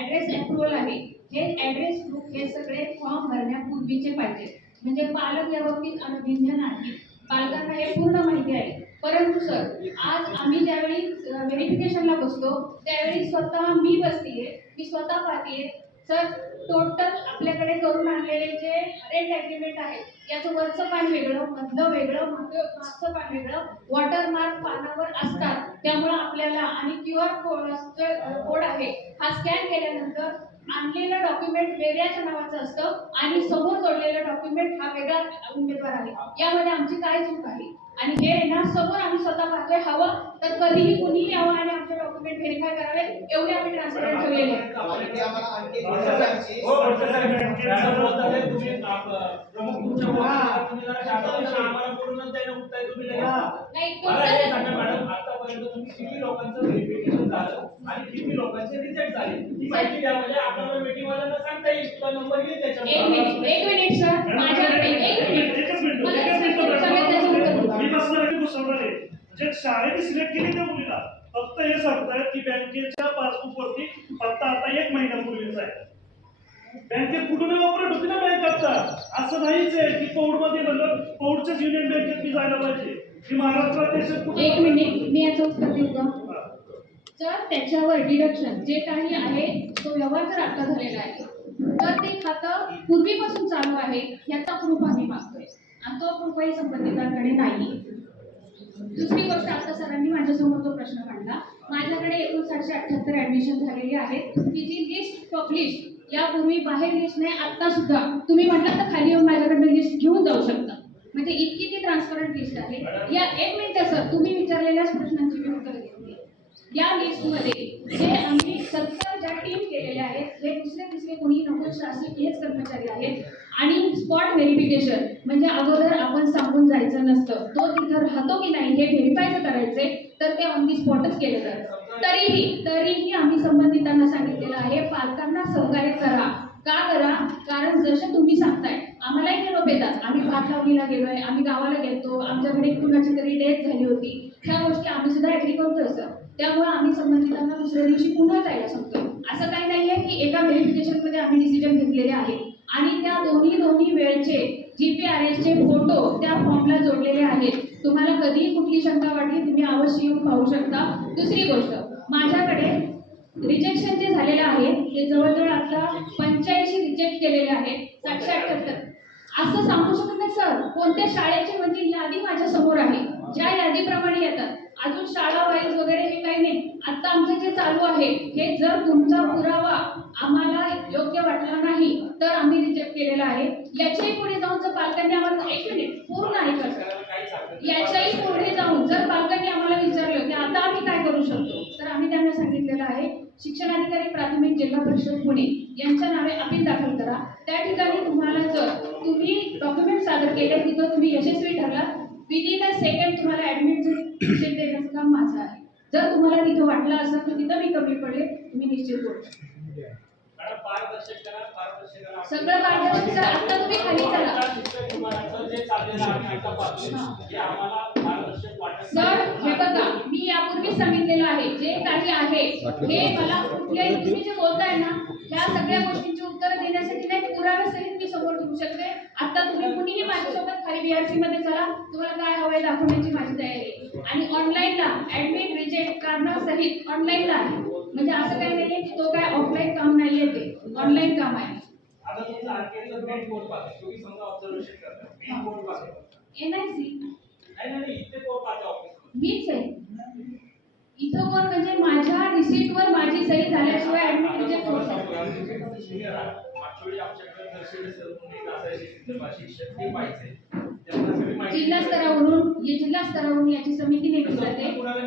Address approval आहे. हे address proof हे सगळे फॉर्म भरण्यापूर्वीचे पाहिजे. म्हणजे पालक या बाबतीत अनभिज्ञ नाही. पालकांना हे पूर्ण माहिती आहे. परंतु सर आज आम्ही ज्यावेळी व्हेरिफिकेशनला बसतो त्यावेळी स्वतः मी बसतीये मी स्वतः पाहतीये. सर टोटल आपल्याकडे करून आणलेले जे रेंट ॲग्रीमेंट आहे याचं वरचं पान वेगळं मधलं वेगळं मागचं पान वेगळं वॉटरमार्क पानावर असतात. त्यामुळं आपल्याला आणि क्यू आर कोड कोड आहे हा स्कॅन केल्यानंतर आणलेलं डॉक्युमेंट वेगळ्याच नावाचं असतं आणि समोर जोडलेलं डॉक्युमेंट हा वेगळा उमेदवार आहे. यामध्ये आमची काय चूक आहे? आणि हे ना समोर आम्ही स्वतः पाहतोय हवं तर कधीही कुणीही यावं आणि डॉक्युमेंट व्हेरीफाय करावे एवढे आम्ही ट्रान्सपरंट ठेवलेले गोष्ट हो. नाही हे. आतापर्यंत तुम्ही किती लोकांचं व्हेरिफिकेशन झालं आणि किती लोकांचे रिजेक्ट झाले? ही माहिती द्या म्हणजे आपल्याला मीटिंग वाल्यांना सांगता येईल तुला नंबर येईल एक मिनिट एक मिनिट सर माझ्याकडे एक मिनिट एकच मिनिट मला एकच मिनिट सगळ्यात त्याचं उत्तर मॅडम. द्या. मी बसणार आहे घुसवणार जे शाळेने सिलेक्ट केली त्या मुलीला. फक्त हे सांगतायत की बँकेच्या पासबुक वरती फक्त आता एक महिन्यापूर्वीच आहे. बँकेत कुठून वापरत होती ना बँक आता? असं नाहीच आहे की पौडमध्ये म्हणलं पौडच्याच युनियन बँकेत मी जायला पाहिजे. की महाराष्ट्रात देशात कुठं एक मिनिट मी याचं उत्तर देऊ का. जर त्याच्यावर डिडक्शन जे काही आहे तो व्यवहार जर आता झालेला आहे तर ते खातं पूर्वीपासून चालू आहे याचा प्रूफ आम्ही मागतोय. आणि तो प्रूफही संबंधितांकडे नाही. सरांनी माझ्यासमोर तो प्रश्न मांडला. माझ्याकडे एकूण सातशे अठ्ठ्याहत्तर ऍडमिशन झालेली आहेत ती जी लिस्ट पब्लिश यापूर्वी बाहेर लिस्ट नाही आता सुद्धा. तुम्ही म्हटलं तर खाली येऊन माझ्याकडे लिस्ट घेऊन जाऊ शकता. म्हणजे इतकी ती ट्रान्सपरंट लिस्ट आहे. या एक मिनिट सर तुम्ही विचारलेल्याच प्रश्नांची मी उत्तर घेतली या लिस्टमध्ये जे आम्ही सत्तर ज्या टीम केलेल्या आहेत हे दुसरे तिसरे कोणी नको शासकीय हेच कर्मचारी आहेत स्पॉट व्हेरिफिकेशन म्हणजे अगोदर आपण सांगून जायचं नसतं. तो तिथं राहतो की नाही हे व्हेरीफायचं करायचे तर ते ऑन दी स्पॉटच केलं जातं. तरीही तरीही आम्ही संबंधितांना सांगितलेलं आहे पालकांना सहकार्य करा. का करा? कारण जसं तुम्ही सांगताय आम्हालाही निरोप येतात आम्ही पाठलावणीला गेलोय आम्ही गावाला गेलतो आमच्याकडे कुणाची तरी डेथ झाली होती. ह्या गोष्टी आम्ही सुद्धा ऍग्री करतो असं. त्यामुळे आम्ही संबंधितांना दुसऱ्या दिवशी पुन्हा जायला सांगतो असं काही नाहीये की एका व्हेरिफिकेशनमध्ये आम्ही डिसिजन घेतलेले आहे. आणि त्या दोन्ही दोन्ही वेळचे जी पे आर एसचे फोटो त्या फॉर्मला जोडलेले आहेत. तुम्हाला कधीही कुठली शंका वाटली तुम्ही अवश्य येऊन पाहू शकता. दुसरी गोष्ट माझ्याकडे रिजेक्शन जे झालेलं आहे ते जवळजवळ आता पंच्याऐंशी रिजेक्ट केलेले आहेत सातशे अठ्ठ्याहत्तर असं सांगू शकत नाही सर. कोणत्या शाळेची म्हणजे यादी माझ्यासमोर आहे. ज्या यादीप्रमाणे येतात. अजून शाळा वाईज वगैरे हे काही नाही. आता आमचं जे चालू आहे हे जर तुमचा पुरावा आम्हाला योग्य वाटला नाही तर आम्ही रिजेक्ट केलेला आहे. याच्याही पुढे जाऊन जर पालकांनी आम्हाला एक मिनिट पूर्ण ऐका याच्याही पुढे जाऊन जर पालकांनी आम्हाला विचारलं की आता आम्ही काय करू शकतो? तर आम्ही त्यांना सांगितलेलं आहे शिक्षणाधिकारी प्राथमिक जिल्हा परिषद पुणे यांच्या नावे अपील दाखल करा. त्या ठिकाणी तुम्हाला जर तुम्ही डॉक्युमेंट सादर केले तिथं तुम्ही यशस्वी ठरला विदिन अ सेकंड तुम्हाला ऍडमिट काम माझं आहे जर तुम्हाला तिथं वाटलं असं की तिथं मी कमी पडले तुम्ही निश्चित करा. सगळं पारदर्शक. आता तुम्ही खाली चला. सर. हे बघा मी यापूर्वी सांगितलेलं आहे जे काही आहे हे मला कुठल्याही तुम्ही जे बोलताय ना ह्या सगळ्या गोष्टींची उत्तरं देण्यासाठी नाही पुराव्यासहित मी समोर ठेवू शकते. आता तुम्ही कुणीही माझ्यासोबत खाली बीआरसी मध्ये चला तुम्हाला काय हवंय दाखवण्याची माझी तयारी. आणि ऑनलाईनला ऍडमिट रिजेक्ट कारणासहित ऑनलाईनला आहे. म्हणजे असं काही नाहीये की तो काय ऑफलाईन काम नाहीये ते. ऑनलाईन काम आहे. मीच आहे. इथं कोण म्हणजे माझ्या रिसिप्टवर माझी सही झाल्याशिवाय ऍडमिट रिजेक्ट होत नाही सिनियर मागच्या वेळी आमच्याकडे नर्सरी शिक्षक पाहिजे त्यांना सगळी माहिती जिल्हा स्तरावरून या जिल्हा स्तरावरून याची समिती नेमली जाते. कुणाला.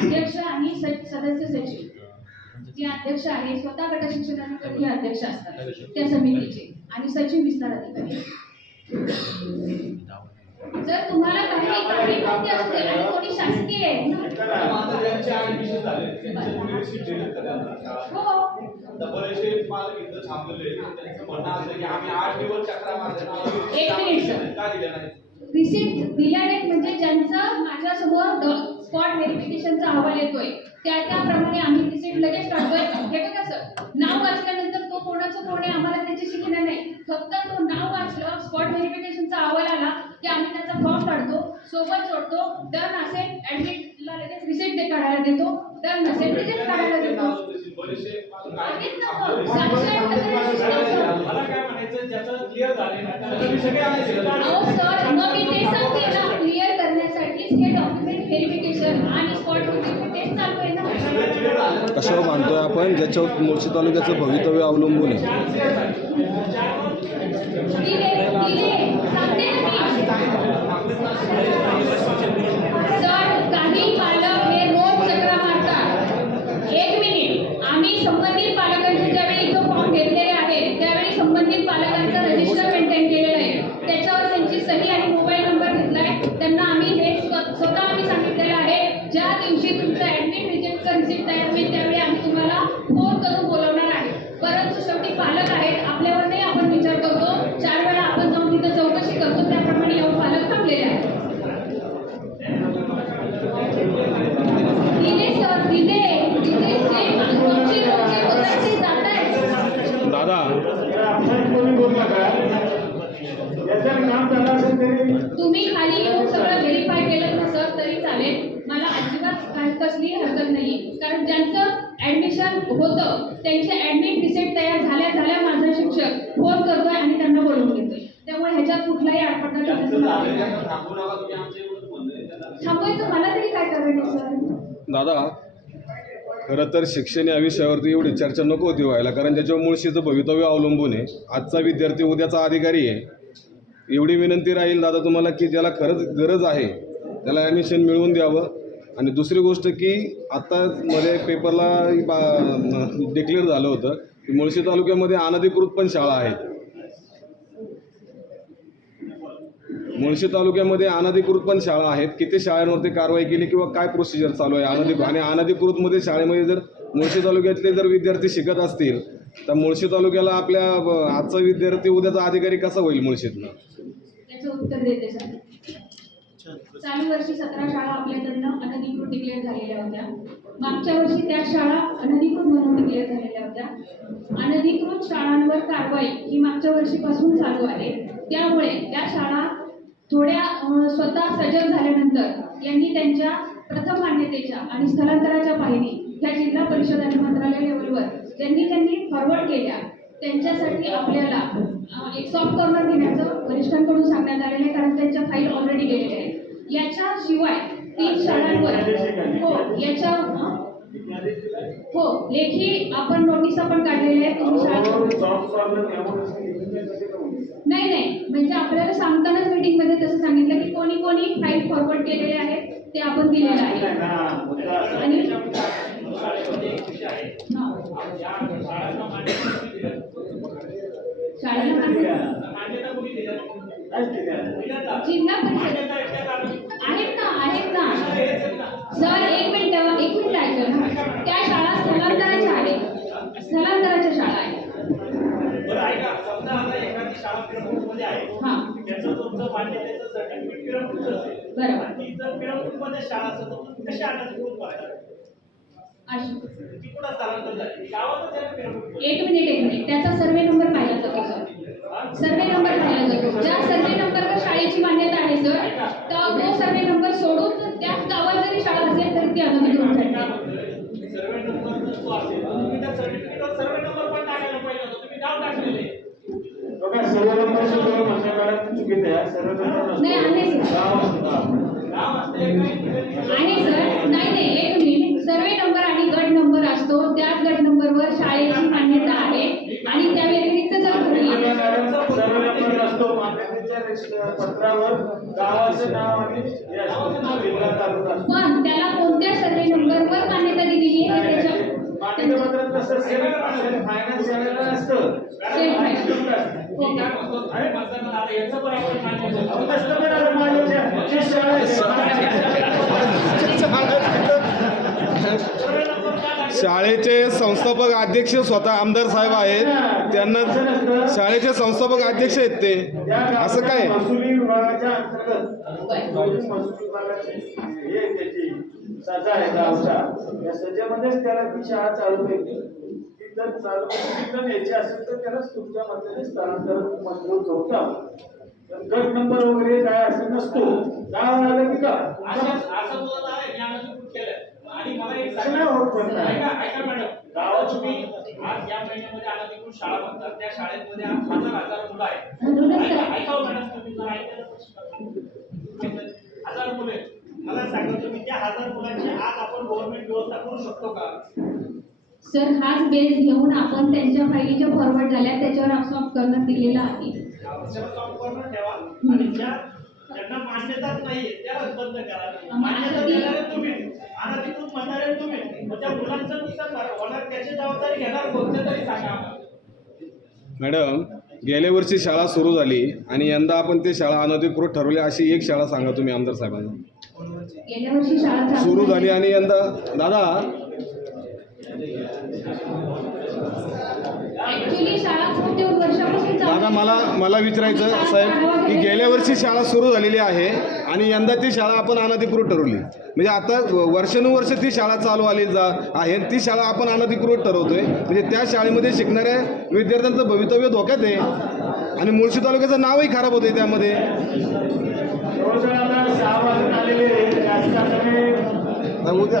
अध्यक्ष आणि स- सदस्य सचिव. जे अध्यक्ष आहे स्वतः गट शिक्षणाधिकारी हे अध्यक्ष असतात त्या समितीचे. आणि सचिव विस्तार अधिकारी. जर तुम्हाला काही काही माहिती असेल आणि आता ज्यांचे झाले, त्यांचे कोणी? हो आता बरेचसे पालक इथं थांबलेले आहेत. त्यांचं म्हणणं असं की आम्ही आठ दिवस चक्रा मारल्या एक मिनिट. का नाही रिसिप्ट दिल्या नाहीत म्हणजे ज्यांचं माझ्यासमोर स्पॉट व्हेरिफिकेशनचा अहवाल येतोय त्या त्याप्रमाणे आम्ही रिसिप्ट लगेच काढतोय हे बघा सर नाव वाचल्यानंतर तो कोणाचं कोण आहे आम्हाला त्याच्याशी घेणं नाही फक्त तो नाव वाचलं स्पॉट व्हेरिफिकेशनचा अहवाल आला की आम्ही त्याचा फॉर्म काढतो सोबत जोडतो डन असेल ऍडमिटला लगेच रिसिप्ट दे काढायला देतो डन नसेल रिजेक्ट काढायला देतो बरेचसे पालक आहेत ना तो. सातशे आठ टक्के register. मला काय म्हणायचं ज्याचं क्लिअर झाले ना त्याला मी सगळे आले अहो सर मग मी ते सांगते ना क्लिअर करण्यासाठीच हे डॉक्युमेंट व्हेरिफिकेशन आणि स्पॉट व्हेरिफिकेशन तेच चालू आहे ना. कशावर बांधतोय आपण? ज्याच्यावर मुळशी तालुक्याचं भवितव्य अवलंबून आहे. सर काही पालक हे रोज चक्रा मारतात एक मिनिट आम्ही संबंधित पालकांचे ज्यावेळी इथं फॉर्म घेतलेले आहे त्यावेळी संबंधित पालकांचा रजिस्टर मेंटेन केलेलं आहे त्याच्यावर त्यांची सही आणि मोबाईल नंबर घेतलाय त्यांना आम्ही हे स्व- स्वतः आम्ही सांगितलेलं आहे ज्या दिवशी तुमचं ऍडमिट रिजेक्टचं रिसिप्ट तयार होईल त्यावेळी आम्ही तुम्हाला फोन करून बोलवणार आहे परंतु शेवटी पालक आहेत आपल्यावर नाही आपण विचार करतो चार वेळा आपण जाऊन तिथं चौकशी करतो त्याप्रमाणे येऊन पालक थांबलेले आहेत दिले सर दिले दिले जे तुमची रोजी होतात ते जात आहेत दादा तुम्ही खाली येऊन सगळं व्हेरीफाय केलं ना सर तरी चालेल मला अजिबात काही कसली हरकत नाही कारण ज्यांचं ऍडमिशन होतं. त्यांचे ऍडमिट रिसेट तयार झाल्या झाल्या माझा शिक्षक. फोन करतोय आणि त्यांना बोलवून घेतोय. त्यामुळे ह्याच्यात कुठलाही थांबवायचं? मला तरी काय करायचं सर दादा खरं तर शिक्षण या विषयावरती एवढी चर्चा नको होती व्हायला कारण त्याच्यावर मुळशीचं भवितव्य अवलंबून आहे. आजचा विद्यार्थी उद्याचा अधिकारी आहे. एवढी विनंती राहील दादा तुम्हाला की ज्याला खरंच गरज आहे त्याला ॲडमिशन मिळवून द्यावं. आणि दुसरी गोष्ट की आत्ता मध्ये पेपरला डिक्लेअर झालं होतं की मुळशी तालुक्यामध्ये अनधिकृत पण शाळा आहेत. मुळशी तालुक्यामध्ये अनधिकृत पण शाळा आहेत. किती शाळांवरती कारवाई केली किंवा काय प्रोसिजर चालू आहे? अनधिकृत आणि अनधिकृतमध्ये शाळेमध्ये जर मुळशी तालुक्यातले जर विद्यार्थी शिकत असतील तर मुळशी तालुक्याला आपल्या आजचा विद्यार्थी उद्याचा अधिकारी कसा होईल मुळशीतनं याचं उत्तर देते सर चालू वर्षी सतरा शाळा आपल्याकडनं अनधिकृत डिक्लेअर झालेल्या होत्या. मागच्या वर्षी त्या शाळा अनधिकृत म्हणून डिक्लेअर झालेल्या होत्या. अनधिकृत शाळांवर कारवाई ही मागच्या वर्षीपासून चालू आहे. त्यामुळे त्या शाळा थोड्या स्वतः सजग झाल्यानंतर यांनी त्यांच्या प्रथम मान्यतेच्या आणि स्थलांतराच्या पायरी ह्या जिल्हा परिषद आणि मंत्रालय लेवलवर ज्यांनी त्यांनी फॉरवर्ड केल्या त्यांच्यासाठी आपल्याला एक सॉफ्ट कॉर्नर घेण्याचं वरिष्ठांकडून सांगण्यात आलेलं आहे. कारण त्यांच्या फाईल ऑलरेडी गेलेल्या आहेत. याच्याशिवाय तीन शाळांवर हो याच्या हं? हो लेखी आपण नोटीस आपण काढलेल्या आहेत तुम्ही शाळा नाही नाही म्हणजे आपल्याला सांगतानाच मीटिंगमध्ये तसं सांगितलं की कोणी कोणी फाईल फॉरवर्ड केलेले आहेत ते आपण दिलेलं आहे. आणि शाळेमध्ये एक विषय आहे हा. या शाळांना मान्यता कोणी दिलं? शाळेला मान्यता- मान्यता कोणी दिलं दिलं का? जिल्हा परिषद मान्यता आहे त्या काढून. आहेत ना आहेत ना हेच आहेत ना. सर एक मिनिट एक मिनिट ऐका त्या शाळा स्थलांतराच्या आहेत स्थलांतराच्या शाळा आहेत बरं ऐका समजा आता एखादी शाळा पिरमूडमध्ये आहे हा त्याचं तुमचं मान्यतेचं सर्टिफिकेट पिरमूडचं असेल बरोबर आणि ती जर पिरमूडमध्ये शाळा असेल तर तुम्ही कशी अनधिकृत पाहता अशी ती कुठं ना पिरमूडमध्ये. एक मिनिट एक मिनिट. त्याचा सर्वे नंबर पाहिला जातो सर सर्वे नंबर पाहिला जातो. ज्या सर्वे नंबरवर शाळेची मान्यता आहे सर तर तो सर्वे नंबर सोडून त्याच गावात जरी शाळा असेल तरी ती अनधिकृत ठरते सर्वे नंबर जर तो असेल तर तुम्ही त्या सर्टिफिकेटवर सर्वे नंबर पण टाकायला पाहिजे होता तुम्ही गाव टाकलेले सर्व नंबर शोधून म्हणण्या काळात चुकीचं आहे सर्व नंबर नाही, आहे नसतो सर. गाव असतं गाव. गाव असते काही आणि सर नाही नाही एक मिनिट सर्वे नंबर आणि गट नंबर असतो त्याच गट नंबरवर शाळेची मान्यता आहे आणि त्या व्यतिरिक्त जर आणि घरी मॅडम सर्व नंबर नसतो मान्यतेच्या रेश- पत्रावर गावाचं नाव आणि असतं. जिल्हा तालुका असतो. पण त्याला कोणत्या सर्वे नंबरवर मान्यता दिलेली आहे त्याच्या नाही. मान्यता पत्रात कसं फायनान्स यायला असतं माझ्या जी शाळा आहे सर्वे नंबर का लागतो? शाळेचे संस्थापक अध्यक्ष स्वतः आमदार साहेब आहेत. त्यांना शाळेचे संस्थापक अध्यक्ष आहेत ते. असं काय? हे सजा आहे गावच्या या सजेमध्येच त्याला ती शाळा चालू केली. ती जर चालू तिथं न्यायची असेल तर त्यालाच तुमच्या मताने स्थलांतर मंजूर होतं. तर गट नंबर वगैरे काय असेल नसतो. गाव आलं की का असं असं मी आणि मला एक गावात तुम्ही आज या महिन्यामध्ये अनधिकृत शाळा म्हणतात त्या शाळेमध्ये आज हजार हजार मुलं आहेत. ऐका ऐका हो मॅडम तुम्ही जर ऐकलं हजार मुलं. मला सांगा तुम्ही त्या हजार मुलांची आज आपण गव्हर्नमेंट व्यवस्था करू शकतो का? सर हाच बेस घेऊन आपण त्यांच्या फायली ज्या फॉरवर्ड झाल्या त्याच्यावर आपण करणं दिलेलं आहे. ठेवा. आणि ज्या ज्यांना मान्यताच नाहीये त्यालाच बंद करा. मान्यता देणारे तुम्ही. अनधिकृत म्हणणारे तुम्ही त्या मुलांचं नुकसान होणार त्याची जबाबदारी घेणार कोणते तरी सांगा. मॅडम गेल्या वर्षी शाळा सुरू झाली आणि यंदा आपण ते शाळा अनधिकृत ठरवली अशी एक शाळा सांगा तुम्ही आमदार साहेबांना. गेल्या वर्षी शाळा चालू सुरू झाली आणि यंदा दादा? दादा मला मला विचारायचं साहेब की गेल्या वर्षी शाळा सुरू झालेली आहे आणि यंदा ती शाळा आपण अनधिकृत ठरवली. म्हणजे आता वर्षानुवर्ष ती शाळा चालू आली जा आहे ती शाळा आपण अनधिकृत ठरवतोय. म्हणजे त्या शाळेमध्ये शिकणाऱ्या विद्यार्थ्यांचं भवितव्य धोक्यात आहे. आणि मुळशी तालुक्याचं नावही खराब होतंय त्यामध्ये. उद्या.